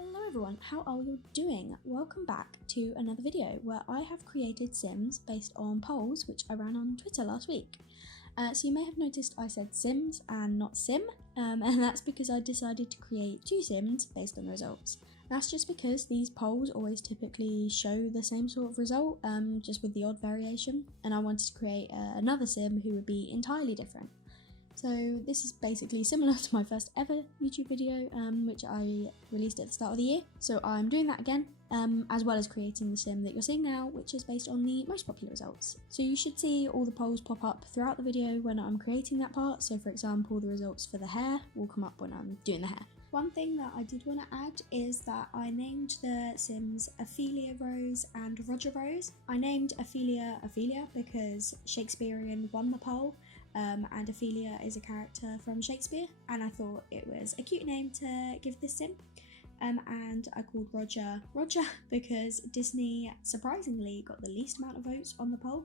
Hello everyone, how are you doing? Welcome back to another video where I have created Sims based on polls which I ran on Twitter last week. So you may have noticed I said Sims and not Sim, and that's because I decided to create two Sims based on the results. That's just because these polls always typically show the same sort of result, just with the odd variation, and I wanted to create another Sim who would be entirely different. So this is basically similar to my first ever YouTube video, which I released at the start of the year. So I'm doing that again, as well as creating the sim that you're seeing now, which is based on the most popular results. So you should see all the polls pop up throughout the video when I'm creating that part. So for example, the results for the hair will come up when I'm doing the hair. One thing that I did want to add is that I named the Sims Ophelia Rose and Roger Rose. I named Ophelia because Shakespearean won the poll. And Ophelia is a character from Shakespeare, and I thought it was a cute name to give this sim. And I called Roger because Disney surprisingly got the least amount of votes on the poll,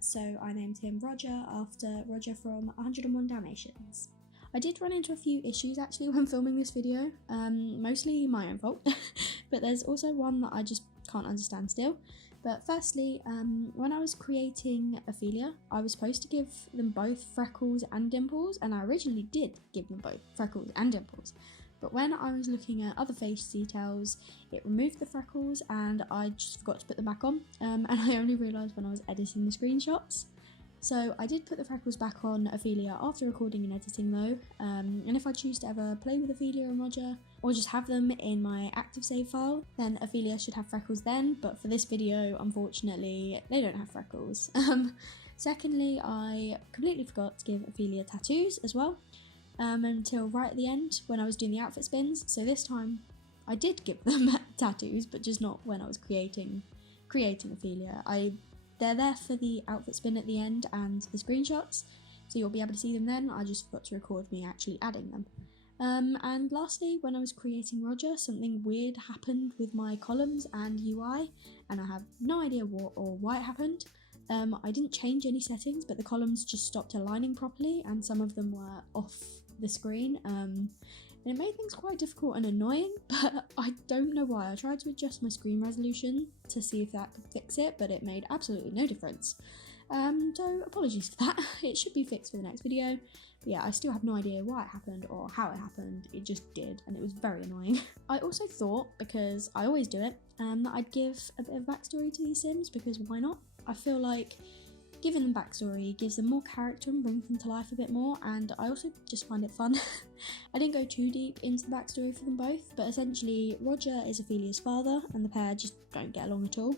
so I named him Roger after Roger from 101 Dalmatians. I did run into a few issues actually when filming this video, mostly my own fault, but there's also one that I just can't understand still. But firstly, when I was creating Ophelia, I was supposed to give them both freckles and dimples, and I originally did give them both freckles and dimples. But when I was looking at other face details, it removed the freckles and I just forgot to put them back on, and I only realised when I was editing the screenshots. So I did put the freckles back on Ophelia after recording and editing though, and if I choose to ever play with Ophelia and Roger, or just have them in my active save file, then Ophelia should have freckles then, but for this video, unfortunately, they don't have freckles. Secondly, I completely forgot to give Ophelia tattoos as well, until right at the end when I was doing the outfit spins, so this time I did give them tattoos, but just not when I was creating Ophelia. They're there for the outfit spin at the end and the screenshots, so you'll be able to see them then. I just forgot to record me actually adding them. And lastly, when I was creating Roger, something weird happened with my columns and UI, and I have no idea what or why it happened. I didn't change any settings, but the columns just stopped aligning properly and some of them were off the screen. And it made things quite difficult and annoying, but I don't know why. I tried to adjust my screen resolution to see if that could fix it, but it made absolutely no difference. So apologies for that. It should be fixed for the next video. But yeah, I still have no idea why it happened or how it happened. It just did, and it was very annoying. I also thought, because I always do it, that I'd give a bit of backstory to these Sims, because why not? I feel like giving them backstory gives them more character and brings them to life a bit more, and I also just find it fun. I didn't go too deep into the backstory for them both, but essentially Roger is Ophelia's father and the pair just don't get along at all.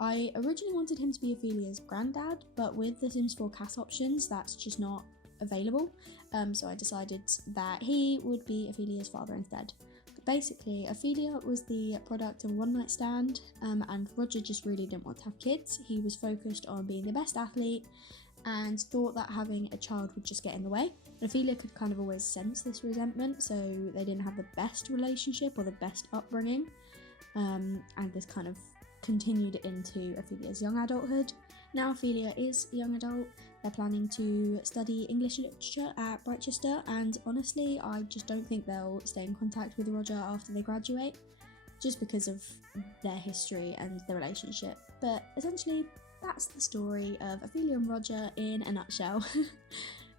I originally wanted him to be Ophelia's granddad, but with the Sims 4 CAS options that's just not available, so I decided that he would be Ophelia's father instead. But basically, Ophelia was the product of a one-night stand, and Roger just really didn't want to have kids. He was focused on being the best athlete and thought that having a child would just get in the way. And Ophelia could kind of always sense this resentment, so they didn't have the best relationship or the best upbringing, and this kind of continued into Ophelia's young adulthood. Now Ophelia is a young adult. They're planning to study English literature at Brichester, and honestly I just don't think they'll stay in contact with Roger after they graduate, just because of their history and the relationship. But essentially that's the story of Ophelia and Roger in a nutshell.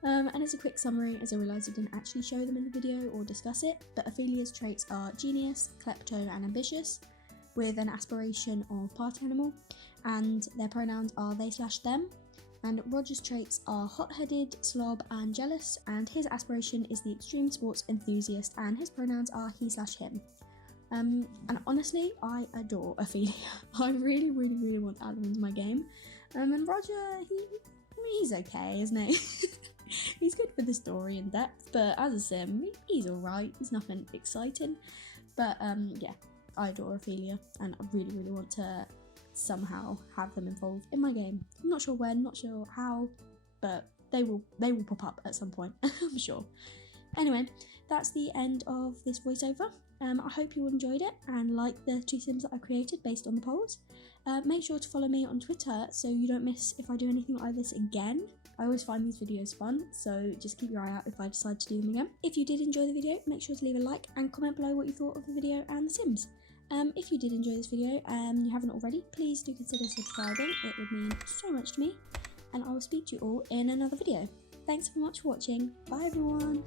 And as a quick summary, as I realised I didn't actually show them in the video or discuss it, but Ophelia's traits are genius, klepto and ambitious, with an aspiration of party animal, and their pronouns are they/them. And Roger's traits are hot-headed, slob and jealous, and his aspiration is the extreme sports enthusiast, and his pronouns are he/him. And honestly, I adore Ophelia. I really want to add them into my game. And Roger, he's okay, isn't he? He's good for the story and depth, but as a sim, he's alright. He's nothing exciting. But yeah, I adore Ophelia, and I really want to somehow have them involved in my game. I'm not sure when, not sure how, but they will pop up at some point, I'm sure. Anyway, that's the end of this voiceover. I hope you enjoyed it and liked the 2 Sims that I created based on the polls. Make sure to follow me on Twitter so you don't miss if I do anything like this again. I always find these videos fun, so just keep your eye out if I decide to do them again. If you did enjoy the video, make sure to leave a like and comment below what you thought of the video and the Sims. If you did enjoy this video and you haven't already, please do consider subscribing. It would mean so much to me, and I will speak to you all in another video. Thanks so much for watching. Bye everyone!